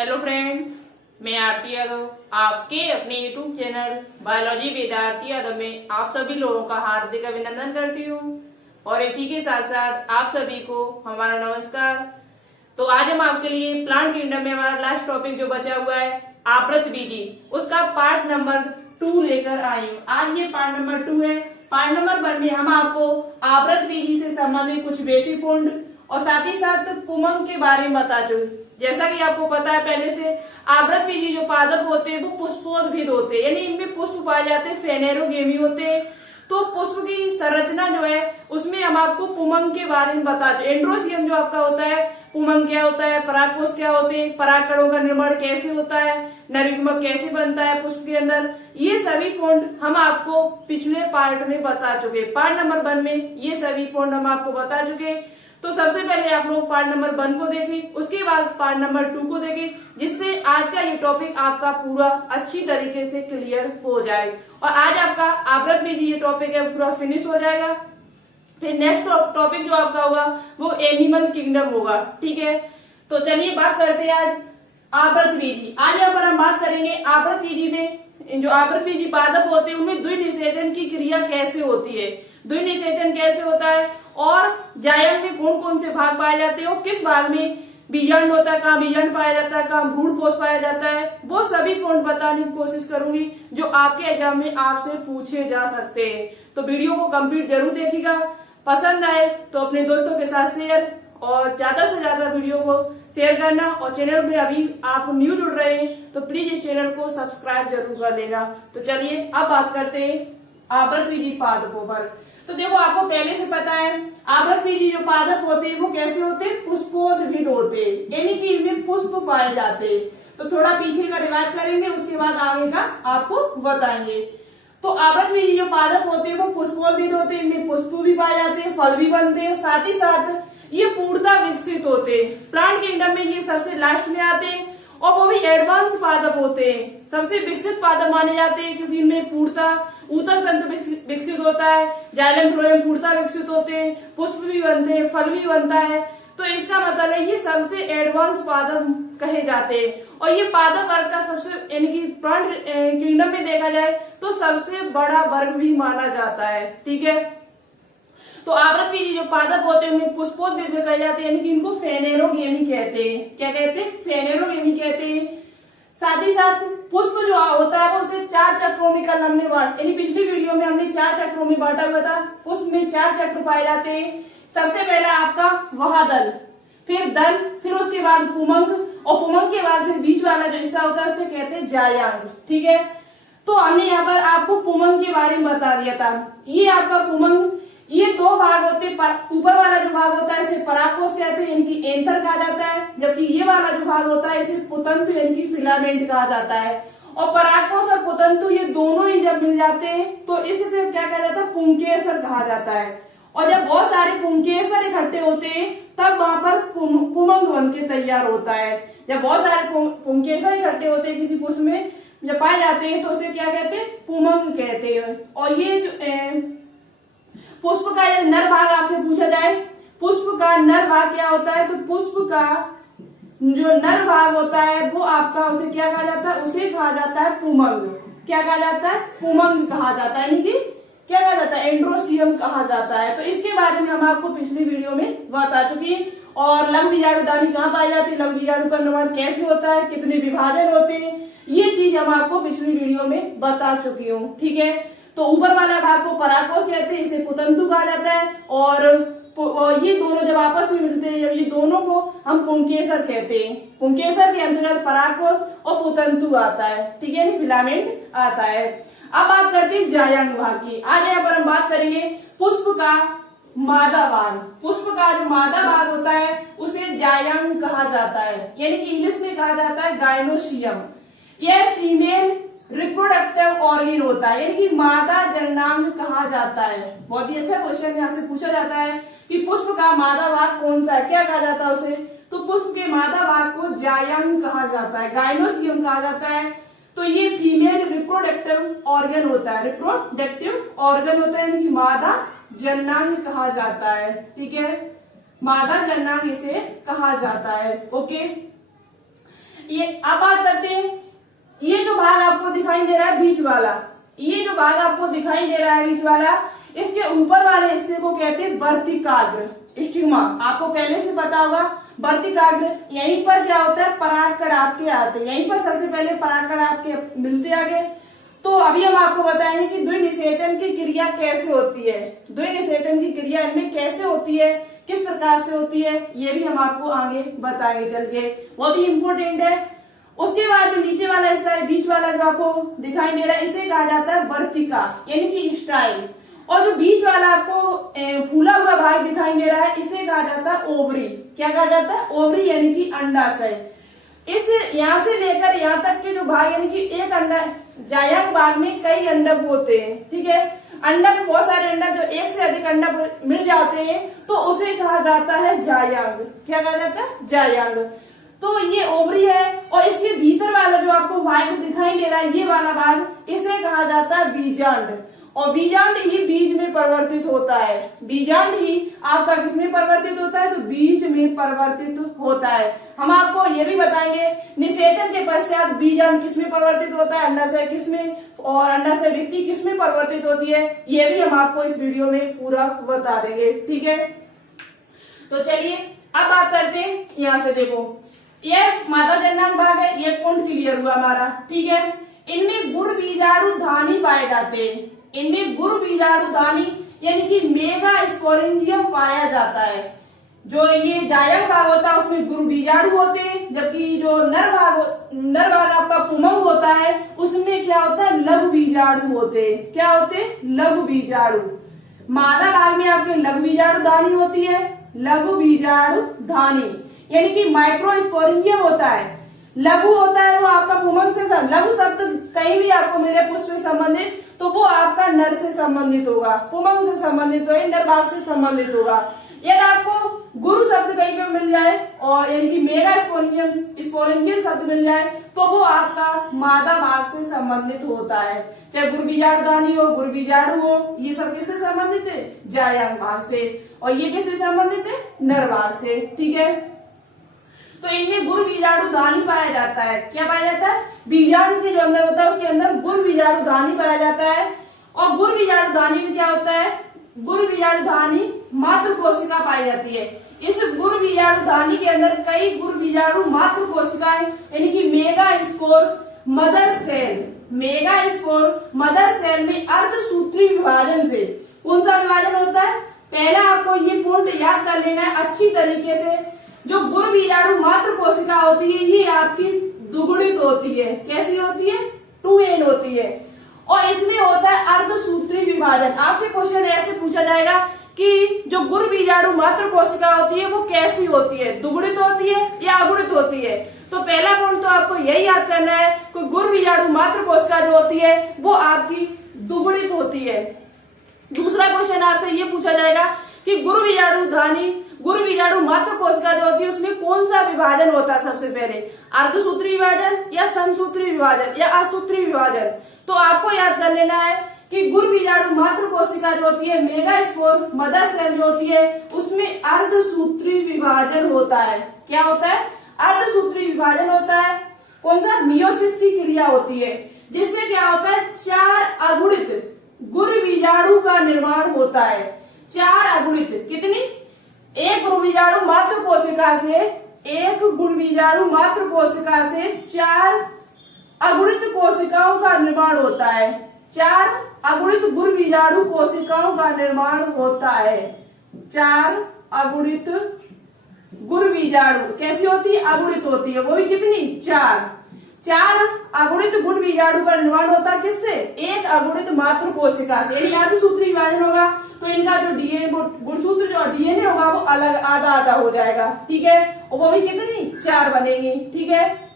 Hello friends, मैं आरती यादव आपके अपने YouTube channel biology with Aarti Yadav में आप सभी लोगों का हार्दिक अभिनंदन करती हूँ और इसी के साथ साथ आप सभी को हमारा नमस्कार। तो आज हम आपके लिए प्लांट किंगडम में हमारा लास्ट टॉपिक जो बचा हुआ है आवृतबीजी, उसका पार्ट नंबर 2 लेकर आई हूँ। आज ये पार्ट नंबर 2 है। पार्ट नंबर 1 में हम आपको आवृतबीजी से संबंधित कुछ बेसिक पॉइंट और साथ ही साथ पुमंग के बारे में बता चुके। जैसा कि आपको पता है पहले से, आवृतबीजी जो पादप होते हैं वो पुष्पोद्भिद होते हैं, यानी इनमें पुष्प पाए जाते हैं, फेनेरोगेमी होते हैं। तो पुष्प की संरचना जो है उसमें हम आपको पुमंग के बारे में बता चुके। एंड्रोसियम जो आपका होता है, पुमंग क्या होता है, परागकोश क्या होते हैं, परागकणों का निर्माण कैसे होता है, नरयुग्मक कैसे बनता है पुष्प के अंदर, ये सभी पॉइंट हम आपको पिछले पार्ट में बता चुके। पार्ट नंबर 1 में ये सभी पॉइंट हम आपको बता चुके। तो सबसे पहले आप लोग पार्ट नंबर 1 को देखें, उसके बाद पार्ट नंबर 2 को देखें, जिससे आज का ये टॉपिक आपका पूरा अच्छी तरीके से क्लियर हो जाए और आज आपका आवृतबीजी ये टॉपिक है पूरा फिनिश हो जाएगा। फिर नेक्स्ट टॉपिक जो आपका होगा वो एनिमल किंगडम होगा। ठीक है, तो चलिए बात करते हैं आज आवृतबीजी। आज यहाँ पर हम बात करेंगे आवृतबीजी में जो आवृतबीजी पादप होते हैं उनमें द्विनिषेचन की क्रिया कैसे होती है, द्विनिषेचन कैसे होता है और जायंग में कौन कौन से भाग पाए जाते हैं और किस भाग में बीजांड होता है, कहाँ बीजांड पाया जाता है, कहाँ भ्रूणपोष पाया जाता है, वो सभी पॉइंट बताने की कोशिश करूंगी जो आपके एग्जाम में आपसे पूछे जा सकते हैं। तो वीडियो को कंप्लीट जरूर देखिएगा, पसंद आए तो अपने दोस्तों के साथ शेयर और ज्यादा से ज्यादा वीडियो को शेयर करना और चैनल में अभी आप न्यू जुड़ रहे हैं तो प्लीज इस चैनल को सब्सक्राइब जरूर कर लेना। तो चलिए अब बात करते हैं आवृतबीजी पादपों पर। तो देखो आपको पहले से पता है आवृतबीजी जो पादप होते हैं वो कैसे होते हैं, पुष्पोद्भिद होते हैं, यानी कि इनमें पुष्प पाए जाते हैं। तो थोड़ा पीछे का रिवाज करेंगे, उसके बाद आगे का आपको बताएंगे। तो आवृतबीजी जो पादप होते हैं वो पुष्पोद्भिद होते हैं, इनमें पुष्प भी पाए जाते हैं, फल भी बनते हैं, साथ ही साथ ये पूर्णतः विकसित होते हैं। प्लांट किंगडम में ये सबसे लास्ट में आते हैं और वो भी एडवांस पादप होते हैं, सबसे विकसित पादप माने जाते हैं क्योंकि इनमें पूर्णतः ऊतक तंतु विकसित होता है, जाइलम फ्लोएम पूर्णतः विकसित होते हैं, पुष्प भी बनते हैं, फल भी बनता है। तो इसका मतलब है ये सबसे एडवांस पादप कहे जाते हैं और ये पादप वर्ग का सबसे यानी कि प्लांट किंगडम में देखा जाए तो सबसे बड़ा वर्ग भी माना जाता है। ठीक है, तो आवृतबीजी जो पादप होते हैं उनमें पुष्पोद्भिद में कहे जाते हैं, यानी कि इनको फेनेरोगेमी कहते हैं। क्या कहते हैं? फेनेरोगेमी कहते हैं। साथ ही साथ पुष्प जो होता है वो उसे 4 चक्रों में कल हमने यानी पिछली वीडियो में हमने 4 चक्रों में बांटा हुआ था। पुष्प में 4 चक्र पाए जाते हैं। सबसे पहला आपका वहादल, फिर दल, फिर उसके बाद पुमंग और पुमंग के बाद फिर बीच वाला जो हिस्सा होता है उसे कहते हैं जायांग। ठीक है, तो हमने यहाँ पर आपको पुमंग के बारे में बता दिया था। ये आपका पुमंग, ये 2 भाग होते हैं। ऊपर वाला जो भाग होता है इसे परागकोश कहते हैं, यानी कि एंथर कहा जाता है, जबकि ये वाला जो भाग होता है इसे पुतंतु यानी कि फिलामेंट कहा जाता है। और परागकोश और पुतंतु ये दोनों ही जब मिल जाते हैं तो इसे क्या कहा जाता है, पुंकेसर कहा जाता है। और जब बहुत सारे पुंकेसर इकट्ठे होते हैं तब वहां पर पुमंग बन के तैयार होता है। जब बहुत सारे पुंकेसर इकट्ठे होते हैं किसी पुष्प में जब पाए जाते हैं तो उसे क्या कहते हैं, पुमंग कहते हैं। और ये जो पुष्प का यदि नर भाग आपसे पूछा जाए, पुष्प का नर भाग क्या होता है, तो पुष्प का जो नर भाग होता है वो आपका उसे क्या कहा जाता है, उसे कहा जाता है पुमंग। क्या कहा जाता है? पुमंग कहा जाता है, यानी कि क्या कहा जाता है, एंड्रोसियम कहा जाता है। तो इसके बारे में हम आपको पिछली वीडियो में बता चुके हैं। और लघु बीजाणुधानी कहाँ पाई जाती है, लघु बीजाणु का निर्माण कैसे होता है, कितने विभाजन होते हैं, ये चीज हम आपको पिछली वीडियो में बता चुकी हूँ। ठीक है, तो ऊपर वाला भाग को परागकोश कहते हैं, इसे पुतंतु कहा जाता है। और ये दोनों जब आपस में मिलते हैं, जब ये दोनों को हम पुंकेसर कहते हैं। पुंकेसर के अंतर्गत परागकोश और पुतंतु आता है। ठीक है, फिलामेंट आता है। अब बात करते हैं जायांग भाग की। आज यहाँ पर हम बात करेंगे पुष्प का मादा भाग। पुष्प का जो मादा भाग होता है उसे जायांग कहा जाता है, यानी कि इंग्लिश में कहा जाता है गायनोसियम। यह फीमेल रिप्रोडक्टिव ऑर्गन होता है, यानी कि मादा जननांग कहा जाता है। बहुत ही अच्छा क्वेश्चन यहाँ से पूछा जाता है कि पुष्प का मादा भाग कौन सा है, क्या कहा जाता है उसे, तो पुष्प के मादा भाग को जायांग कहा जाता है, गायनोसियम कहा जाता है। तो ये फीमेल रिप्रोडक्टिव ऑर्गन होता है, रिप्रोडक्टिव ऑर्गन होता है, यानी कि मादा जननांग कहा जाता है। ठीक है, मादा जननांग इसे कहा जाता है। ओके, ये अब बात करते हैं, ये जो भाग आपको दिखाई दे रहा है बीच वाला, ये जो भाग आपको दिखाई दे रहा है बीच वाला, इसके ऊपर वाले हिस्से को कहते हैं वर्तिकाग्र स्टिग्मा। आपको पहले से पता होगा वर्तिकाग्र, यहीं पर क्या होता है पराग कण आपके आते हैं, यहीं पर सबसे पहले पराग कण आपके मिलते आगे। तो अभी हम आपको बताएंगे कि द्विनिषेचन की क्रिया कैसे होती है, द्विनिषेचन की क्रिया इनमें कैसे होती है, किस प्रकार से होती है, ये भी हम आपको आगे बताएंगे चल के, बहुत ही इंपॉर्टेंट है। उसके बाद जो नीचे वाला हिस्सा है बीच वाला जो आपको दिखाई दे रहा है, इसे कहा जाता है वर्तिका यानी कि स्टाइल। और जो बीच वाला आपको फूला हुआ भाग दिखाई दे रहा है, इसे कहा जाता है ओवरी। क्या कहा जाता है? ओवरी यानी कि अंडाशय। इस यहाँ से लेकर यहाँ तक के जो भाग यानी कि एक अंडा, जायक भाग में कई अंडक होते हैं, ठीक है। अंडक, बहुत सारे अंडक, जो एक से अधिक अंडक मिल जाते हैं तो उसे कहा जाता है जायांग। क्या कहा जाता है? जायांग। तो ये ओवरी है और इसके भीतर वाला जो आपको भाग दिखाई दे रहा है, ये वाला भाग, इसे कहा जाता है बीजांड। और बीजांड ही बीज में परिवर्तित होता है, बीजांड ही आपका किसमें परिवर्तित होता है? तो बीज में परिवर्तित होता है। हम आपको ये भी बताएंगे निषेचन के पश्चात बीजांड किसमें परिवर्तित होता है, अंडाशय किसमें, और अंडाशय व्यक्ति किसमें परिवर्तित होती है, ये भी हम आपको इस वीडियो में पूरा बता देंगे, ठीक है। तो चलिए अब बात करते हैं, यहाँ से देखो ये मादा जननांग भाग है, ये पॉइंट क्लियर हुआ हमारा, ठीक है। इनमें गुण बीजाणु धानी पाए जाते हैं, इनमें गुण बीजाणु धानी यानी कि मेगा स्पोरेंजियम पाया जाता है। जो ये जायक भाग होता है उसमें गुरु बीजाणु होते हैं, जबकि जो नर भाग आपका पुमंग होता है उसमें क्या होता है? लघु बीजाणु होते हैं। क्या होते हैं? लघु बीजाणु। मादा भाग में आपके लघु बीजाणु धानी होती है, लघु बीजाणु धानी यानी कि माइक्रोस्पोरेंजियम होता है। लघु होता है वो आपका पुमंग से, लघु शब्द कहीं भी आपको मेरे पुष्प से संबंधित, तो वो आपका नर से संबंधित होगा, पुमंग से संबंधित होगा, नर भाग से संबंधित होगा। यदि आपको गुरु शब्द कहीं पे मिल जाए और यानी कि मेगा स्पोरेंजियम शब्द मिल जाए तो वो आपका मादा भाग से संबंधित होता है, चाहे गुरु बीजाणु धानी हो, गुरु बीजाणु हो, ये सब किससे संबंधित है? जायक भाग से। और ये किससे संबंधित है? नर भाग से, ठीक है। तो इनमें गुण बीजाणु धानी पाया जाता है। क्या पाया जाता है? बीजाणु के जो अंदर होता है उसके अंदर गुण बीजाणु धानी पाया जाता है। और गुण बीजाणु धानी में क्या होता है? गुण बीजाणु धानी मातृ कोशिका पाई जाती है। इस गुण बीजाणु धानी के अंदर कई गुण बीजाणु मातृ कोशिकाएं यानी कि megaspore mother cell, megaspore mother cell में अर्धसूत्री विभाजन से कौन सा विभाजन होता है? पहला आपको ये पॉइंट याद कर लेना है अच्छी तरीके से। जो गुण बीजाणु मातृ कोशिका होती है ये आपकी दुगुणित होती है। कैसी होती है? 2n होती है। और इसमें होता है अर्धसूत्री विभाजन। आपसे क्वेश्चन ऐसे पूछा जाएगा कि जो गुण बीजाणु मातृ कोशिका होती है वो कैसी होती है, दुगुणित होती है या अगुणित होती है? तो पहला पॉइंट तो आपको यही याद करना है कि गुण बीजाणु मातृ कोशिका जो होती है वो आपकी दुगुणित होती है। दूसरा क्वेश्चन आपसे ये पूछा जाएगा कि गुण बीजाणु मातृ कोशिका जो होती है उसमें कौन सा विभाजन होता है? सबसे पहले अर्धसूत्री विभाजन या समसूत्री विभाजन या असूत्री विभाजन? तो आपको याद कर लेना है कि गुण बीजाणु मातृ कोशिका जो होती है, मेगा स्पोर मदर सेल जो होती है, उसमें अर्धसूत्री विभाजन होता है। क्या होता है? अर्धसूत्री विभाजन होता है। कौन सा? मियोसिस की क्रिया होती है, जिससे क्या होता है? 4 अगुणित गुण बीजाणु का निर्माण होता है। 4 अगुणित, कितनी? एक गुण बीजाणु मातृ कोशिका से, एक गुण बीजाणु मातृ कोशिका से 4 अगुणित कोशिकाओं का निर्माण होता है। 4 अगुणित गुण बीजाणु कोशिकाओं का निर्माण होता है। 4 अगुणित गुण बीजाणु कैसी होती है? अगुणित होती है। वो भी कितनी? 4 अगुणित गुण बीजाणु का निर्माण होता है किससे? एक अगुणित मातृ कोशिका से। यदि अर्धसूत्री विभाजन होगा तो इनका जो डीएनए, गुणसूत्र जो डीएनए होगा वो अलग आधा आधा हो जाएगा, ठीक है। और वो भी कितनी? 4 बनेंगी, ठीक है,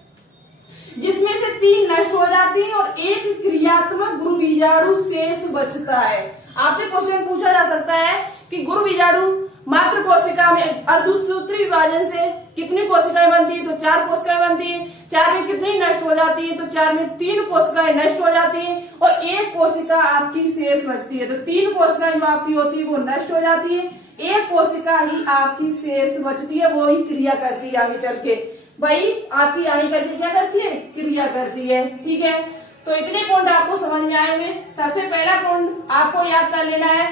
जिसमें से 3 नष्ट हो जाती हैं और एक क्रियात्मक गुरु बीजाणु शेष बचता है। आपसे क्वेश्चन पूछा जा सकता है कि गुरु बीजाणु मातृ कोशिका में अर्धसूत्री विभाजन से कितनी कोशिकाएं बनती है? तो 4 कोशिकाएं बनती है। 4 में कितनी नष्ट हो जाती है? तो 4 में 3 कोशिकाएं नष्ट हो जाती हैं और एक कोशिका आपकी शेष बचती है। तो 3 कोशिकाएं जो आपकी होती है वो नष्ट हो जाती है, एक कोशिका ही आपकी शेष बचती है, वो ही क्रिया करती है आगे चल के। वही आपकी आगे करके क्या करती है, क्रिया करती है। ठीक है, तो इतने पॉइंट आपको समझ में आएंगे। सबसे पहला पॉइंट आपको याद कर लेना है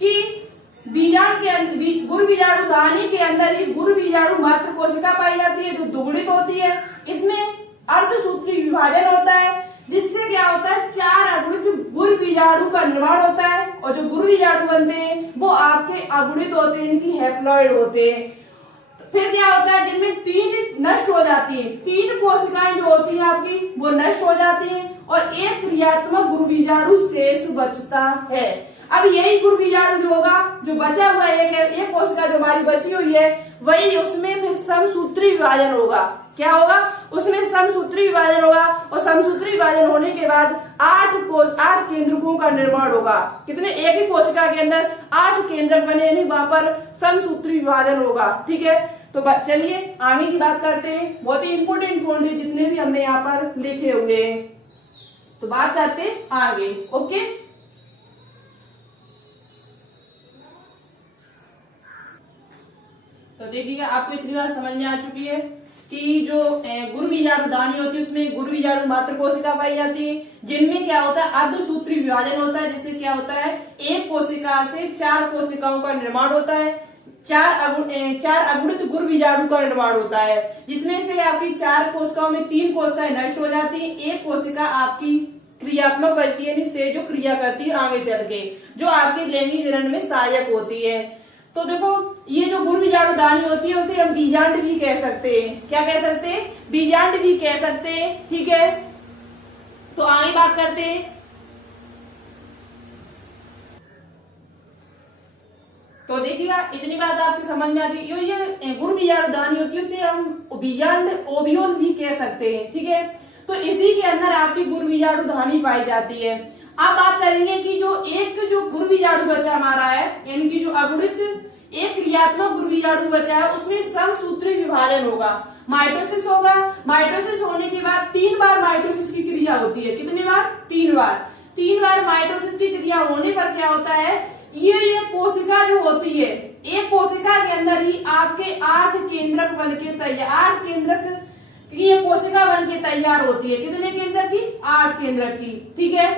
कि बीजांड के गुरु बीजाणु दानी के अंदर ही गुरु बीजाणु मात्र कोशिका पाई जाती है जो दुगुणित होती है। इसमें अर्धसूत्री विभाजन होता है जिससे क्या होता है, 4 अगुणित गुरु बीजाणु का निर्माण होता है और जो गुरु बीजाणु बनते हैं वो आपके अगुणित होते हैं, इनकी हैप्लॉइड होते हैं। फिर क्या होता है, जिनमें 3 नष्ट हो जाती है, 3 कोशिकाएं जो होती है आपकी वो नष्ट हो जाती हैं और एक क्रियात्मक गुरु बीजाणु शेष बचता है। अब यही गुरु बीजाणु जो होगा, जो बचा हुआ है, एक कोशिका जो हमारी बची हुई है, वही उसमें फिर समसूत्री विभाजन होगा। क्या होगा, उसमें समसूत्री विभाजन होगा और समसूत्री विभाजन होने के बाद 8 केंद्रकों का निर्माण होगा। कितने, एक ही कोशिका के अंदर 8 केंद्रक बने, यानी वहां पर समसूत्री विभाजन होगा। ठीक है, तो चलिए आगे की बात करते हैं। बहुत ही इंपोर्टेंट पॉइंट है जितने भी हमने यहाँ पर लिखे हुए हैं, तो बात करते हैं आगे। ओके, तो देखिएगा आपको इतनी बात समझ में आ चुकी है कि जो गुरु बीजाणु दानी होती है उसमें गुरु बीजाणु मात्र कोशिका पाई जाती है, जिनमें क्या होता है, अर्धसूत्री विभाजन होता है, जिससे क्या होता है, एक कोशिका से 4 कोशिकाओं का निर्माण होता है, 4 अगुणित गुरु बीजाणु का निर्माण होता है, जिसमें से आपकी 4 कोशिकाओं में 3 कोशिकाएं नष्ट हो जाती है, एक कोशिका आपकी क्रियात्मक बचती है, से जो क्रिया करती है आगे चल के, जो आपके लैंगिक जनन में सहायक होती है। तो देखो ये जो गुरु बीजाणु दानी होती है उसे हम बीजांड भी कह सकते हैं। क्या कह सकते हैं, बीजांड भी कह सकते हैं। ठीक है, तो आगे बात करते हैं। तो देखिएगा इतनी बात आपकी समझ में आती है। ये गुरु बीजाणु दानी होती है उसे हम बीजांड ओवियोल भी कह सकते हैं। ठीक है, तो इसी के अंदर आपकी गुरु बीजाणु दानी पाई जाती है। अब बात करेंगे कि जो गुरु बीजाणु बचा हमारा है, यानी कि जो अगुणित एक क्रियात्मक गुरु बीजाणु बचा है, उसमें समसूत्री विभाजन होगा, माइटोसिस होगा। माइटोसिस होने के बाद 3 बार माइटोसिस की क्रिया होती है। कितनी बार, 3 बार। 3 बार माइटोसिस की क्रिया होने पर क्या होता है, ये कोशिका जो होती है, एक कोशिका के अंदर ही आपके 8 केंद्रक बन के तैयार, 8 केंद्रक की ये कोशिका बन के तैयार होती है। कितने केंद्रक की, 8 केंद्रक की। ठीक है,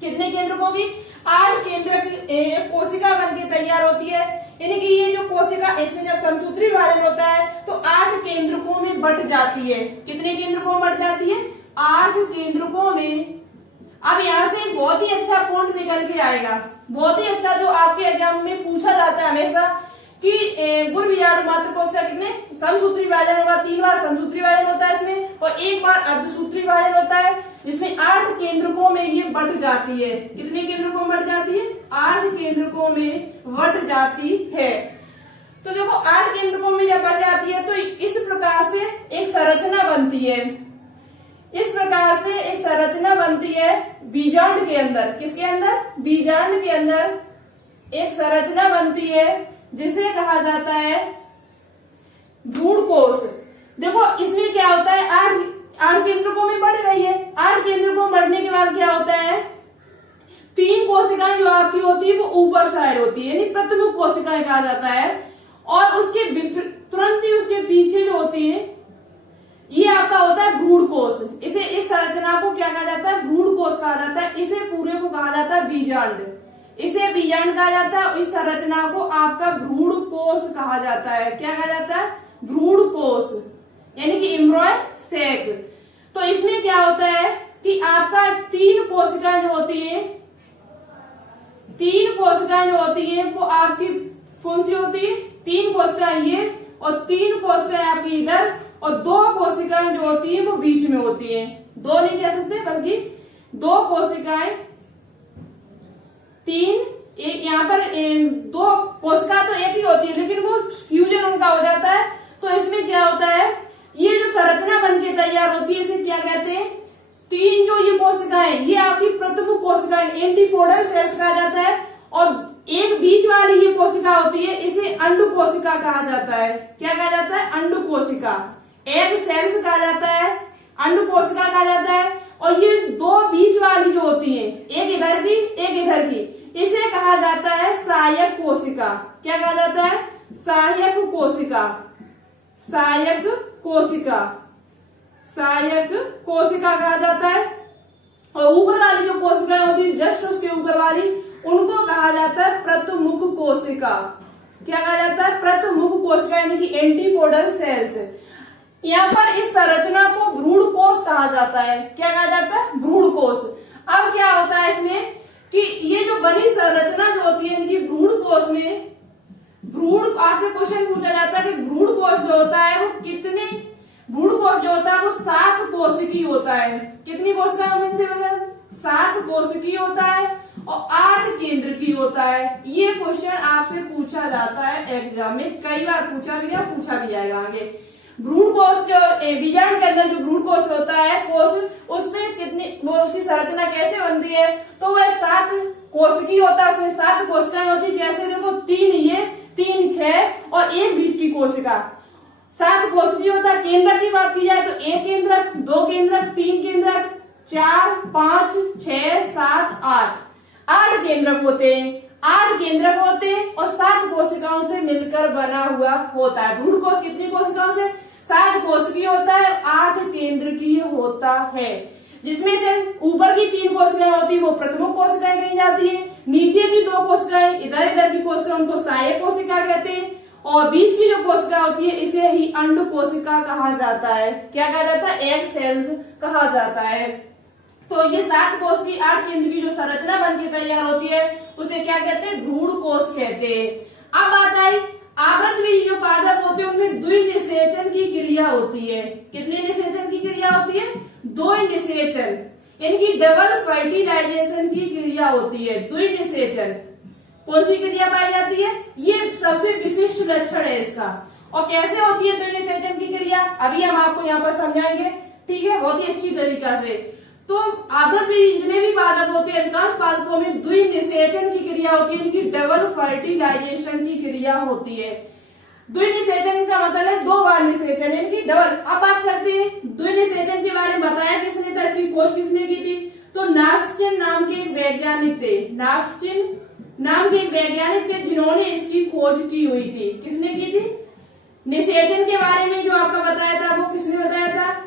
कितने केंद्रकों की, 8 केंद्रक कोशिका बन के तैयार होती है, यानी कि ये जो कोशिका, इसमें जब समसूत्री विभाजन होता है तो 8 केंद्रकों में बट जाती है। कितने केंद्रकों में बट जाती है, 8 केंद्रकों में। अब यहाँ से बहुत ही अच्छा पॉइंट निकल के आएगा, बहुत ही अच्छा, जो आपके एग्जाम में पूछा जाता है हमेशा कि गुरु बीजाणु मात्र कोशिका कितने समसूत्री विभाजन होगा, 3 बार समसूत्री विभाजन होता है इसमें और 1 बार अर्धसूत्री विभाजन होता है, जिसमें 8 केंद्रकों में ये बट जाती है। कितने केंद्रकों में बट जाती है, 8 केंद्रकों में बट जाती है। तो देखो 8 केंद्रकों में जब बट जाती है तो इस प्रकार से एक संरचना बनती है, इस प्रकार से एक संरचना बनती है बीजांड के अंदर। किसके अंदर, बीजांड के अंदर एक संरचना बनती है जिसे कहा जाता है भ्रूण कोश। देखो इसमें क्या होता है, 8 केंद्रकों में बढ़ रही है, 8 केंद्रकों में बढ़ने के बाद क्या होता है, 3 कोशिकाएं जो आपकी होती है वो ऊपर साइड होती है, यानी प्रतिमुख कोशिकाएं कहा जाता है, और उसके तुरंत ही उसके पीछे जो होती है ये आपका होता है भ्रूण कोश। इसे, इस संरचना को क्या कहा जाता है, भ्रूण कोश कहा जाता है। इसे पूरे को कहा जाता है बीजांड, इसे बीजांड कहा जाता है। इस संरचना को आपका भ्रूण कोश कहा जाता है। क्या कहा जाता है, भ्रूण कोश, यानी कि एम्ब्रॉय सैक। तो इसमें क्या होता है कि आपका 3 कोशिकाएं जो होती है, 3 कोशिकाएं जो होती है वो आपकी कौन सी होती है, 3 कोशिकाएं ये और 3 कोशिकाएं आपकी इधर और 2 कोशिकाएं जो होती है वो बीच में होती है। 2 नहीं कह सकते बल्कि 2 कोशिकाएं, 3, यहाँ पर 2 कोशिका तो एक ही होती है लेकिन वो फ्यूजन उनका हो जाता है। तो इसमें क्या होता है, ये जो संरचना बनके तैयार होती है इसे क्या कहते हैं, 3 जो ये कोशिकाएं, ये आपकी प्रतिमुख कोशिकाएं, एंटीपोडल सेल्स कहा जाता है, और एक बीच वाली ये कोशिका होती है इसे अंडु कोशिका कहा जाता है। क्या कहा जाता है, अंडु कोशिका, एग सेल्स कहा जाता है, अंडु कोशिका कहा जाता है। और ये 2 बीच वाली जो होती है, एक इधर की एक इधर की, इसे कहा जाता है सहायक कोशिका। क्या कहा जाता है, सहायक कोशिका। सहायक कोशिका, सहायक कोशिका कहा जाता है। और ऊपर वाली जो कोशिकाएं होती है जस्ट उसके ऊपर वाली, उनको कहा जाता है प्रतमुख कोशिका। क्या कहा जाता है? प्रतमुख कोशिका, यानी कि एंटीपोडल सेल्स। यहाँ पर इस संरचना को भ्रूण कोष कहा जाता है। क्या कहा जाता है? भ्रूण कोष। अब क्या होता है इसमें कि ये जो बनी संरचना जो होती है इनकी भ्रूण कोष में, भ्रूण आपसे क्वेश्चन पूछा जाता है कि भ्रूण कोष जो होता है वो कितने, भ्रूण कोष जो होता है वो 7 कोशिकीय होता है। कितनी कोशिकाएं इनसे बगैर? 7 कोशिकीय होता है और 8 केंद्रकीय होता है। ये क्वेश्चन आपसे पूछा जाता है एग्जाम में, कई बार पूछा भी है, पूछा भी जाएगा आगे। भ्रूण कोष जो बीजाणु के अंदर जो भ्रूण कोष होता है कोष, उसमें कितनी, वो उसकी संरचना कैसे बनती है? तो वह 7 कोशिकीय होता है, उसमें 7 कोशिकाएं होती है। जैसे देखो 3 ये, 3 6 और 1 बीच की कोशिका, 7 कोशिकीय होता है। केंद्रक की बात की जाए तो 1 केंद्रक, 2 केंद्रक, 3 केंद्रक, 4 5 6 7 8 केंद्रक होते हैं। 8 केंद्रक होते हैं और 7 कोशिकाओं से मिलकर बना हुआ होता है। भ्रूण कोष कितनी कोशिकाओं से? 7 कोशिकीय होता है, 8 केंद्रकीय होता है। जिसमें से ऊपर की 3 कोशिकाएं होती है वो प्रतमुख कोशिकाएं कही जाती है, नीचे की 2 कोशिकाएं इधर इधर की कोशिकाएं उनको सहायक कोशिका कहते हैं, और बीच की जो कोशिका होती है इसे ही अंड कोशिका कहा जाता है। क्या कहा जाता है? एग सेल्स कहा जाता है। तो ये 7 कोश की 8 केंद्र की जो संरचना बनके तैयार होती है उसे क्या कहते हैं? भ्रूण कोश कहते हैं। अब बात आई आवृतबीजी जो पादप होते हैं उनमें द्विनिषेचन की क्रिया होती है। कितने निषेचन की क्रिया होती है? 2 निषेचन, इनकी डबल फर्टिलाइजेशन की क्रिया होती है। द्विनिषेचन कौन सी क्रिया पाई जाती है? ये सबसे विशिष्ट लक्षण है इसका। और कैसे होती है द्विनिषेचन की क्रिया अभी हम आपको यहाँ पर समझाएंगे, ठीक है, बहुत ही अच्छी तरीका से। तो आवृतबीजी जितने भी पादप होते हैं अधिकांश पादपों में द्विनिषेचन की क्रिया होती है, इनकी डबल फर्टिलाइजेशन की क्रिया होती है। द्विनिषेचन का मतलब है 2 बार निषेचन, इनकी डबल। अब बात करते हैं द्विनिषेचन के बारे में। बताया किसने था, इसकी खोज किसने की थी? तो नाक्सचिन नाम के वैज्ञानिक थे। नाक्सचिन नाम के वैज्ञानिक थे जिन्होंने इसकी खोज की हुई थी। किसने की थी? निषेचन के बारे में जो आपका बताया था वो किसने बताया था?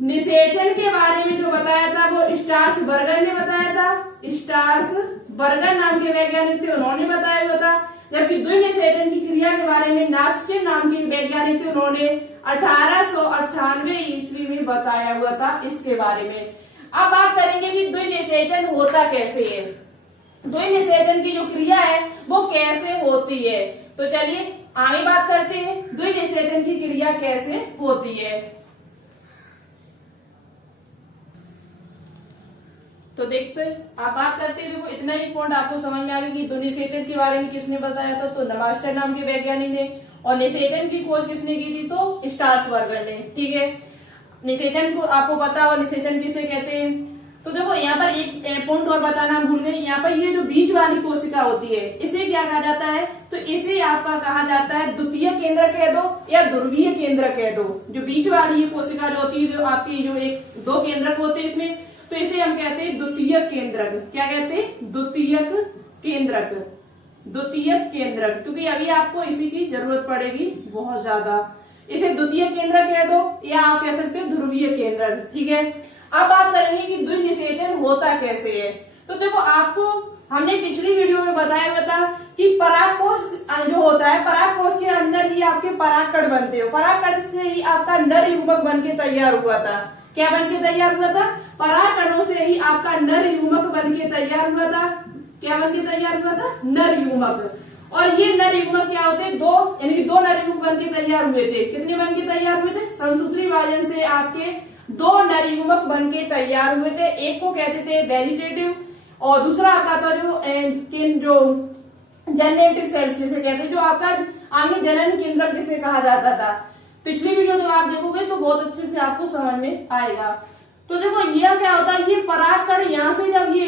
निषेचन के बारे में जो बताया था वो स्टार्स बर्गर ने बताया था। स्टार्स बर्गर नाम के वैज्ञानिक थे, उन्होंने बताया हुआ था। जबकि द्विनिषेचन की क्रिया के बारे में नाक्सचिन नाम के वैज्ञानिक थे, उन्होंने 1898 ईस्वी में बताया हुआ था इसके बारे में। अब बात करेंगे कि द्विनिषेचन होता कैसे है, द्विनिषेचन की जो क्रिया है वो कैसे होती है। तो चलिए आगे बात करते हैं द्विनिषेचन की क्रिया कैसे होती है। तो देखते हैं, आप बात करते हैं, देखो इतना ही पॉइंट आपको समझ में आ गया कि द्विनिषेचन के बारे में किसने बताया था? तो नवास्टर नाम के वैज्ञानिक ने। और निषेचन की खोज किसने की थी? तो स्टार्स बर्गर ने। ठीक है, निषेचन को आपको पता हो निषेचन किसे कहते हैं। तो देखो यहाँ पर एक पॉइंट और बताना भूल गए, यहाँ पर ये जो बीच वाली कोशिका होती है इसे क्या कहा जाता है? तो इसे आपका कहा जाता है द्वितीय केंद्र कह दो या ध्रुवीय केंद्र कह दो। जो बीच वाली ये कोशिका जो होती है, जो आपकी जो 2 केंद्रक होते हैं इसमें, तो इसे हम कहते हैं द्वितीय केंद्रक। क्या कहते हैं? द्वितीयक केंद्रक। द्वितीयक केंद्रक, क्योंकि अभी आपको इसी की जरूरत पड़ेगी बहुत ज्यादा। इसे द्वितीय केंद्रक कह दो या आप कह सकते हो ध्रुवीय केंद्रक। ठीक है, अब बात करेंगे कि द्विनिषेचन होता कैसे है। तो देखो आपको हमने पिछली वीडियो में बताया हुआ था कि परागकोश जो होता है, परागकोश के अंदर ही आपके परागकण बनते हो। परागकण से ही आपका नर युग्मक बनके तैयार हुआ था। क्या बनके तैयार हुआ था? परागकणों से ही आपका नर युग्मक बनके तैयार हुआ था। क्या बनके तैयार हुआ था? नर युग्मक। और ये नर युग्मक क्या होते हैं? 2 यानी 2 नर युग्मक बनके तैयार हुए थे। कितने बनके तैयार हुए थे? समसूत्री विभाजन से आपके 2 नर युग्मक बनके तैयार हुए थे। एक को कहते थे वेजिटेटिव और दूसरा आपका था जो जनरेटिव सेल्स जिसे कहते हैं, जो आपका आगे जनन केंद्रक जिसे कहा जाता था। पिछली वीडियो जब आप देखोगे तो बहुत अच्छे से आपको समझ में आएगा। तो देखो यह क्या होता है, ये परागकण यहाँ से जब ये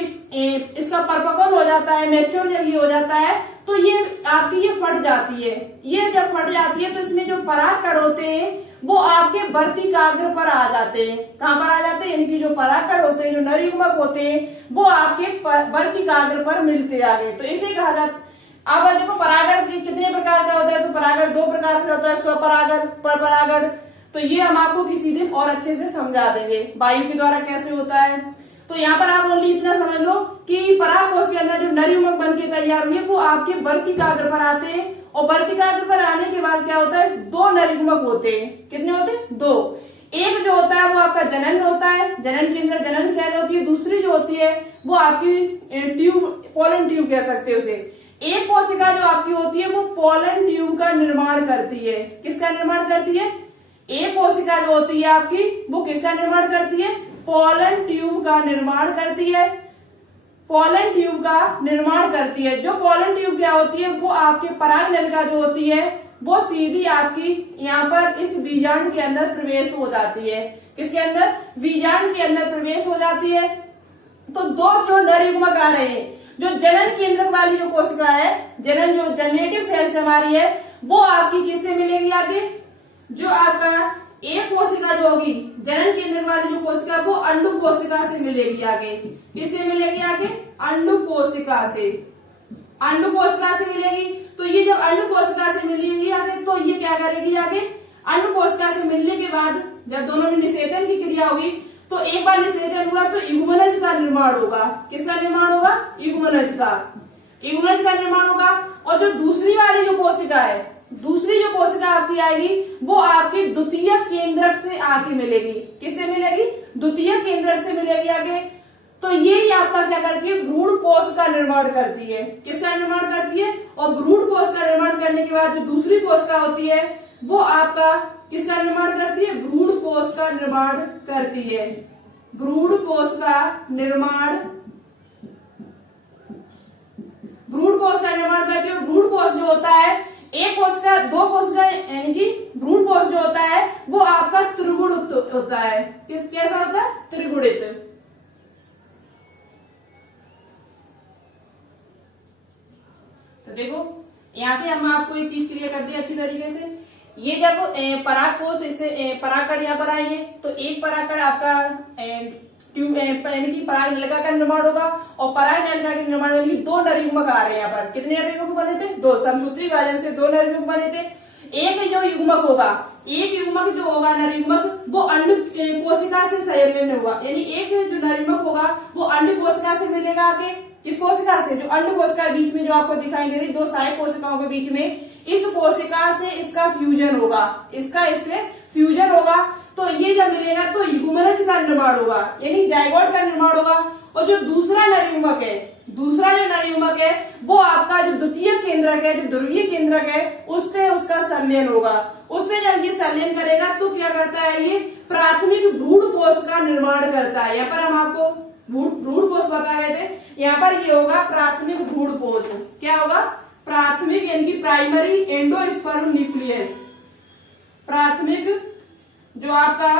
इसका परिपक्व हो जाता है, मैच्योर जब ये हो जाता है, तो ये आपकी ये फट जाती है। ये जब फट जाती है तो इसमें जो परागकण होते हैं वो आपके वर्तिकाग्र पर आ जाते हैं। कहाँ पर आ जाते हैं? इनकी जो परागकण होते हैं, जो नर युग्मक होते हैं, वो आपके वर्तिकाग्र पर मिलते आ गए। तो इसे कहा जाता, अब देखो परागण कितने प्रकार का होता है, तो परागण 2 प्रकार का होता है, स्वपरागण, परपरागण। तो ये हम आपको किसी दिन और अच्छे से समझा देंगे वायु के द्वारा कैसे होता है। तो यहाँ पर आप ओनली इतना समझ लो कि परागकोश के अंदर जो नर युग्मक बन के तैयार हुए वो आपके वर्तिकाग्र पर आते हैं, और वर्तिकाग्र पर आने के बाद क्या होता है, 2 नर युग्मक होते हैं। कितने होते हैं? 2। एक जो होता है वो आपका जनन होता है, जनन के अंदर जनन सेल होती है। दूसरी जो होती है वो आपकी ट्यूब, पोलन ट्यूब कह सकते हैं उसे। एक कोशिका जो आपकी होती है वो पोलन ट्यूब का निर्माण करती है। किसका निर्माण करती है? एक कोशिका जो होती है आपकी वो किसका निर्माण करती है? पोलन ट्यूब का निर्माण करती है। पोलन ट्यूब का निर्माण करती है। जो पोलन ट्यूब क्या होती है वो आपके परागनलिका जो होती है वो सीधी आपकी यहाँ पर इस बीजांड के अंदर प्रवेश हो जाती है। किसके अंदर? बीजांड के अंदर प्रवेश हो जाती है। तो 2 जो नर युग्मक आ रहे हैं, जो जनन केंद्रक वाली जो कोशिका है, जनन जो जनरेटिव सेल्स हमारी है, वो आपकी किससे मिलेगी आगे? जो आपका एक कोशिका जो होगी जनन केंद्रक वाली जो कोशिका वो अंडु कोशिका से मिलेगी आगे। किससे मिलेगी आगे? अंडु कोशिका से। अंडु कोशिका से मिलेगी। तो ये जब अंडु कोशिका से मिलेगी आगे तो ये क्या करेगी आगे? अंडु कोशिका से मिलने के बाद जब दोनों में निषेचन की क्रिया होगी तो एक बार निषेचन हुआ तो युग्मनज का निर्माण होगा। किसका निर्माण होगा? युग्मनज का। युग्मनज का निर्माण होगा। और जो दूसरी वाली जो कोशिका है, दूसरी जो कोशिका आपकी आएगी वो आपकी द्वितीय केंद्रक से आके मिलेगी। किससे मिलेगी? द्वितीय केंद्रक से मिलेगी आगे। तो ये आपका क्या करती है? भ्रूण कोश का निर्माण करती है। किसका निर्माण करती है? और भ्रूण कोश का निर्माण करने के बाद जो दूसरी कोशिका होती है वो आपका किसका निर्माण करती है? भ्रूण कोश का निर्माण करती है। भ्रूण कोश का निर्माण, भ्रूण कोश का निर्माण करती है। भ्रूण कोश जो होता है एक कोशिका, 2 कोशिका, यानी कि भ्रूण कोश जो होता है वो आपका त्रिगुणित होता है। कैसा होता है? त्रिगुणित। तो देखो यहाँ से हम आपको एक चीज क्लियर कर दिया अच्छी तरीके से। ये जब परागकोश इससे परागकण यहाँ पर आएंगे तो एक परागकण आपका ट्यूब यानी कि परागनलिका का निर्माण होगा, और परागनलिका के निर्माण यानी 2 नर युग्मक आ रहे हैं यहाँ पर। कितने नर युग्मक बने थे? 2। समसूत्री विभाजन से 2 नर युग्मक बने थे। एक जो युग्मक होगा, एक युग्मक जो होगा नर युग्मक वो अंड कोशिका से संलग्न होगा, यानी एक जो नर युग्मक होगा वो अंड कोशिका से मिलेगा आके। किस कोशिका से? जो अंड कोशिका बीच में जो आपको दिखाई दे रही 2 सहायक कोशिकाओं के बीच में, इस कोशिका से इसका फ्यूजन होगा, इसका इससे फ्यूजन होगा। तो ये जब मिलेगा तो युग्मनज का निर्माण होगा, यानी जायगोट का निर्माण होगा। और जो दूसरा नर युग्मक है, दूसरा जो नर युग्मक है वो आपका जो द्वितीय केंद्रक है, जो ध्रुवीय केंद्रक है, उससे उसका संलयन होगा। उससे जब ये संलयन करेगा तो क्या करता है? ये प्राथमिक भ्रूण कोश का निर्माण करता है। यहाँ पर हम आपको भ्रूण कोश बता रहे थे, यहाँ पर ये होगा प्राथमिक भ्रूण कोश। क्या होगा? प्राथमिक यानी कि प्राइमरी एंडोस्पर्म न्यूक्लियस। प्राथमिक जो आपका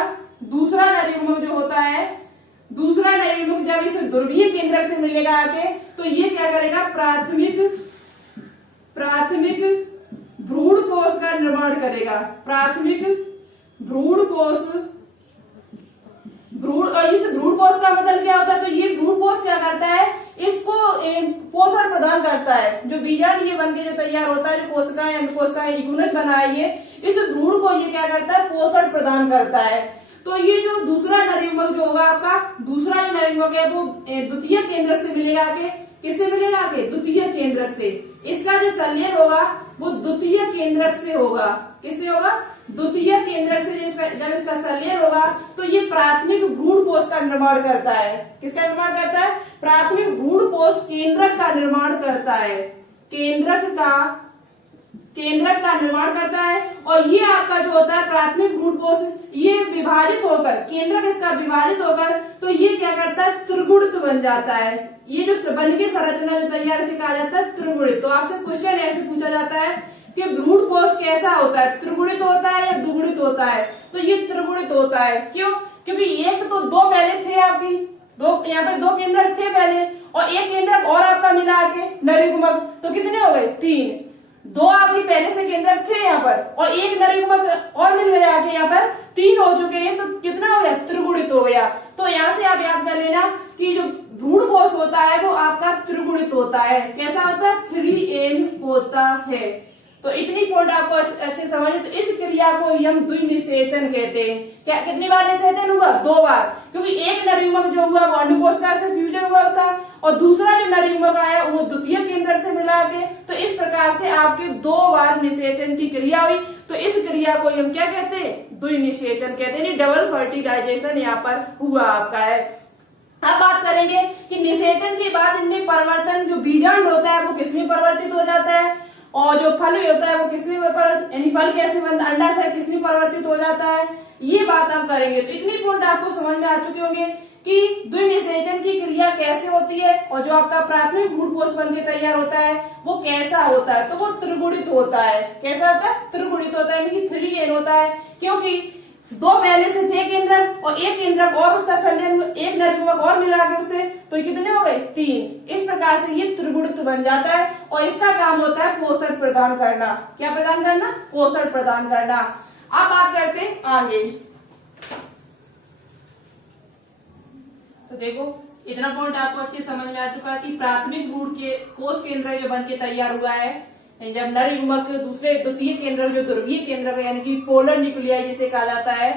दूसरा नर युग्मक जो होता है, दूसरा नर युग्मक जब इस ध्रुवीय केंद्रक से मिलेगा आके तो ये क्या करेगा? प्राथमिक भ्रूण कोश का निर्माण करेगा। प्राथमिक भ्रूण कोश, भ्रूण, और इस भ्रूण कोश का मतलब क्या होता है? तो ये भ्रूण कोश क्या करता है? इसको पोषण प्रदान करता है। जो बीजांड ये बनके जो तैयार होता है, जो कोशिकाएं अंड कोशिकाएं युग्मनज बनाई है, इस भ्रूण को ये क्या करता है? पोषण प्रदान करता है। तो ये जो दूसरा नर युग्मक जो होगा आपका, दूसरा जो नर युग्मक है वो द्वितीय केंद्रक से मिलेगा आके। किससे मिलेगा आके? द्वितीय केंद्रक से। इसका जो संलयन होगा वो द्वितीय केंद्रक से होगा। किससे होगा? द्वितीय केंद्रक से। जब इसका संलयन होगा तो ये प्राथमिक भ्रूण कोश का निर्माण करता है। किसका निर्माण करता है? प्राथमिक भ्रूण कोश केंद्रक का निर्माण करता है। केंद्रक का निर्माण करता है। और ये आपका जो होता है प्राथमिक भ्रूण कोश, ये विभाजित होकर, केंद्रक इसका विभाजित होकर तो ये क्या करता है? त्रिगुणित बन जाता है। ये जो बन के संरचना जो तैयार से कहा जाता है त्रिगुणित। तो आपसे क्वेश्चन ऐसे पूछा जाता है कि भ्रूण कोश कैसा होता है? त्रिगुणित होता है या दुगुणित होता है? तो ये त्रिगुणित होता है। क्यों? क्योंकि एक तो 2 पहले थे आपकी, 2 यहाँ पे 2 केंद्रक थे पहले, और एक केंद्रक और आपका मिला के नर युग्मक, तो कितने हो गए? 3। 2 आपकी पहले से केंद्रक थे यहाँ पर, और एक नर युग्मक और मिल गया आके, यहाँ पर 3 हो चुके हैं। तो कितना हो गया? त्रिगुणित हो गया। तो यहाँ से आप याद कर लेना कि जो भ्रूण कोश होता है वो आपका त्रिगुणित होता है। कैसा होता है? 3n होता है। तो इतनी पॉइंट आपको अच्छे समझ। तो इस क्रिया को हम द्विनिषेचन कहते हैं। क्या कितनी बार निषेचन हुआ? 2 बार, क्योंकि एक नरयुग्मक जो हुआ वो अंडकोशिका से फ्यूजन हुआ उसका, और दूसरा जो नरयुग्मक आया वो द्वितीय केंद्रक से मिला के। तो इस प्रकार से आपके 2 बार निषेचन की क्रिया हुई। तो इस क्रिया को हम क्या कहते हैं? द्विनिषेचन कहते हैं। डबल फर्टिलाइजेशन यहाँ पर हुआ आपका है। अब बात करेंगे कि निषेचन के बाद इनमें परिवर्तन, जो बीजांड होता है वो किसमें परिवर्तित हो जाता है, और जो फल होता है वो किसमें यानी फल कैसे बनता है, अंडाशय किसमें परिवर्तित हो जाता है, ये बात हम करेंगे। तो इतनी पॉइंट आपको समझ में आ चुके होंगे कि द्विनिषेचन की क्रिया कैसे होती है, और जो आपका प्राथमिक भ्रूण कोष बन के तैयार होता है वो कैसा होता है। तो वो त्रिगुणित होता है। कैसा होता है? त्रिगुणित होता है, यानी कि 3n होता है, क्योंकि 2 पहले से थे केंद्रक और एक केंद्रक और उसका संलयन एक नरयुग्मक और मिला के उससे, तो कितने हो गए? 3। इस प्रकार से ये त्रिगुणित बन जाता है और इसका काम होता है पोषण प्रदान करना। क्या प्रदान करना? पोषण प्रदान करना। अब बात करते हैं आगे। तो देखो इतना पॉइंट आपको अच्छे समझ में आ चुका है कि प्राथमिक भ्रूण के कोष केंद्र जो बन के तैयार हुआ है, जब नरयुग्मक दूसरे द्वितीय केंद्र जो ध्रुवीय केंद्र यानी कि पोलर न्यूक्लियाई जिसे कहा जाता है,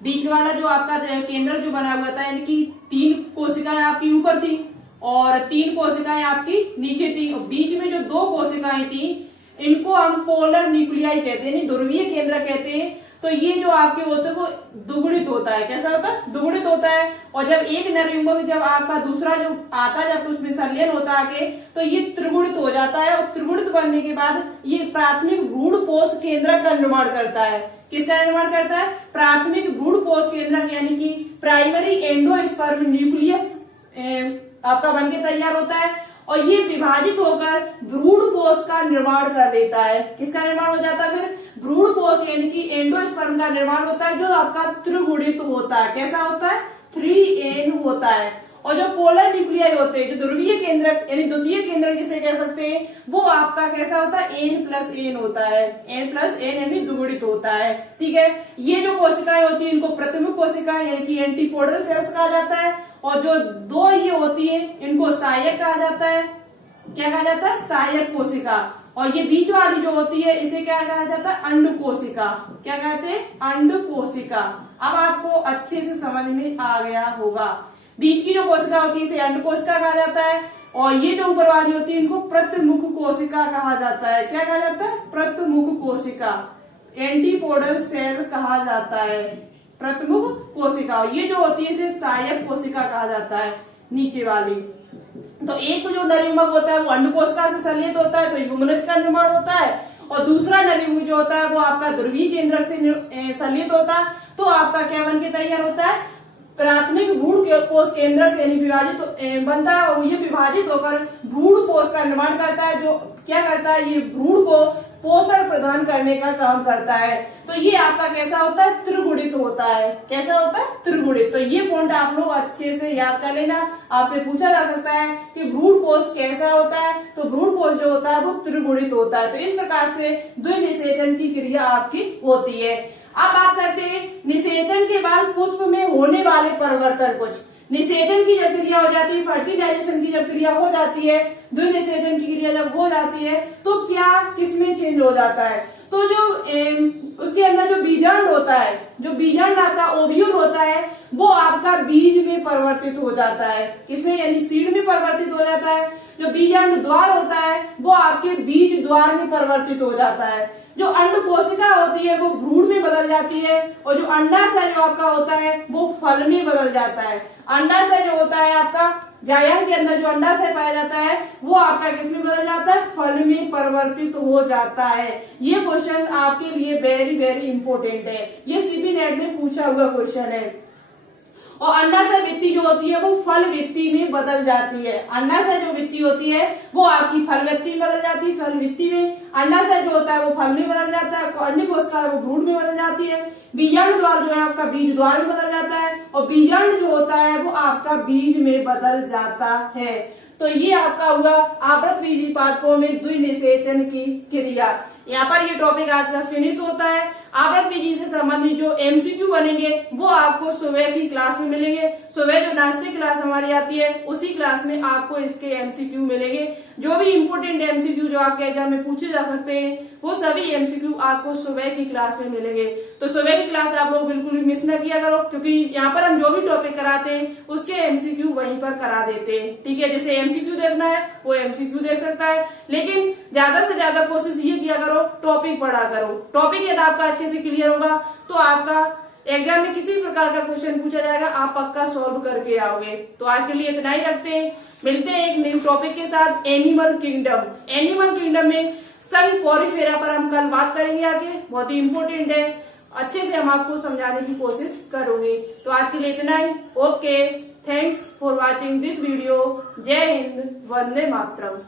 बीच वाला जो आपका केंद्र जो बना हुआ था, यानी कि 3 कोशिकाएं आपकी ऊपर थी और 3 कोशिकाएं आपकी नीचे थी, और बीच में जो 2 कोशिकाएं थी इनको हम पोलर न्यूक्लियाई कहते हैं, ध्रुवीय केंद्र कहते हैं। तो ये जो आपके होते हैं वो दुगुणित होता है। कैसा होता है? दुगुणित होता है। और जब एक नरयुग्मक जब आपका दूसरा जो आता है, जब उसमें संलयन होता है आके, तो ये त्रिगुणित हो जाता है, और त्रिगुणित बनने के बाद ये प्राथमिक भ्रूण पोष केंद्र का निर्माण करता है। किसका निर्माण करता है? प्राथमिक भ्रूण पोष केंद्र, यानी कि प्राइमरी एंडोस्पर्म न्यूक्लियस आपका बन के तैयार होता है, और ये विभाजित होकर भ्रूण कोष का निर्माण कर लेता है। किसका निर्माण हो जाता है फिर? भ्रूण कोष, यानी कि एंडोस्पर्म का निर्माण होता है, जो आपका त्रिगुणित होता है। कैसा होता है? 3n होता है। और जो पोलर न्यूक्लियाई होते हैं, जो ध्रुवीय केंद्र यानी द्वितीय केंद्र जिसे कह सकते हैं, वो आपका कैसा होता है? n+n होता है। n+n यानी दुगुणित होता है। ठीक है। ये जो कोशिकाएं होती है इनको प्रतिमुख कोशिकाएं यानी कि एंटीपोडल सेल्स कहा जाता है, और जो 2 ये होती है इनको सहायक कहा जाता है। क्या कहा जाता है? सहायक कोशिका। और ये बीच वाली जो होती है इसे क्या कहा जाता है? अंड कोशिका। क्या कहते हैं? अंड कोशिका। अब आपको अच्छे से समझ में आ गया होगा। बीच की जो कोशिका होती है इसे अंड कोशिका कहा जाता है, और ये जो ऊपर वाली होती है इनको प्रतिमुख कोशिका कहा जाता है। क्या कहा जाता है? प्रतिमुख कोशिका, एंटीपोडल सेल कहा जाता है। प्रतिमुख कोशिका। ये जो होती है इसे सहायक कोशिका कहा जाता है, नीचे वाली। तो एक जो नरयुग्मक होता है वो अंड कोशिका से संलयित होता है, तो यूग्मनज का निर्माण होता है, और दूसरा नरयुग्मक जो होता है वो आपका ध्रुवीय केंद्र से संलयित होता है, तो आपका क्या बन के तैयार होता है? प्राथमिक भ्रूण कोष केंद्र यानी विभाजित बनता है, और ये विभाजित होकर भ्रूण कोष का निर्माण करता है, जो क्या करता है? ये भ्रूण को पोषण प्रदान करने का काम करता है। तो ये आपका कैसा होता है? त्रिगुणित होता है। कैसा होता है? त्रिगुणित। तो ये पॉइंट आप लोग अच्छे से याद कर लेना। आपसे पूछा जा सकता है कि भ्रूण कोष कैसा होता है, तो भ्रूण कोष जो होता है वो त्रिगुणित होता है। तो इस प्रकार से द्विनिषेचन की क्रिया आपकी होती है। अब बात करते हैं निषेचन के बाद पुष्प में होने वाले परिवर्तन। कुछ निषेचन की जब क्रिया हो जाती है, फर्टिलाइजेशन की जब क्रिया हो जाती है, द्विनिषेचन की क्रिया जब हो जाती है, तो क्या किसमें चेंज हो जाता है? तो जो उसके अंदर जो बीजांड होता है, जो बीजांड आपका ओव्यूल होता है, वो आपका बीज में परिवर्तित हो जाता है। किसमें? यानी सीड में परिवर्तित हो जाता है। जो बीजांड द्वार होता है वो आपके बीज द्वार में परिवर्तित हो जाता है। जो अंड कोशिका होती है वो भ्रूण में बदल जाती है, और जो अंडाशय जो आपका होता है वो फल में बदल जाता है। अंडाशय जो होता है आपका जायंट के अंदर जो अंडाशय पाया जाता है वो आपका किसमें बदल जाता है? फल में परिवर्तित हो जाता है। ये क्वेश्चन आपके लिए वेरी वेरी इंपॉर्टेंट है। ये सीपी नेट में पूछा हुआ क्वेश्चन है। और अंडाशय वित्ती जो होती है वो फल वित्ती में बदल जाती है। अंडाशय जो वित्ती होती है वो आपकी फल वित्ती में बदल जाती है। फल वित्ती में अंडाशय जो होता है वो फल में बदल जाता है, अंड कोशिका वो भ्रूण में बदल जाती है। बीजांड द्वार जो है आपका बीज द्वार में बदल जाता है, और बीजांड जो होता है वो आपका बीज में बदल जाता है। तो ये आपका हुआ आवृतबीजी पादपों में द्विनिषेचन की क्रिया। यहाँ पर ये टॉपिक आज का फिनिश होता है। आवृत विधि से संबंधित जो एमसीक्यू बनेंगे वो आपको सुबह की क्लास में मिलेंगे। सुबह जो नाश्ते क्लास हमारी आती है उसी क्लास में आपको इसके एमसीक्यू मिलेंगे। जो भी इम्पोर्टेंट एमसीक्यू जो आपके एग्जाम में पूछे जा सकते हैं वो सभी एमसीक्यू आपको सुबह की क्लास में मिलेंगे। तो सुबह की क्लास आप लोग बिल्कुल भी मिस न किया करो, क्योंकि यहाँ पर हम जो भी टॉपिक कराते हैं उसके एमसीक्यू वहीं पर करा देते हैं। ठीक है, जैसे एमसीक्यू देखना है वो एमसीक्यू देख सकता है, लेकिन ज्यादा से ज्यादा कोशिश ये किया करो टॉपिक पढ़ा करो। टॉपिक यदि आपका अच्छे से क्लियर होगा तो आपका एग्जाम में किसी प्रकार का क्वेश्चन पूछा जाएगा आप पक्का सॉल्व करके आओगे। तो आज के लिए इतना ही रखते हैं, मिलते हैं एक न्यू टॉपिक के साथ, एनिमल किंगडम। एनिमल किंगडम में सन पॉरीफेरा पर हम कल बात करेंगे आगे, बहुत ही इंपॉर्टेंट है, अच्छे से हम आपको समझाने की कोशिश करोगे। तो आज के लिए इतना ही, okay, thanks for watching this video. जय हिंद, वंदे मातरम।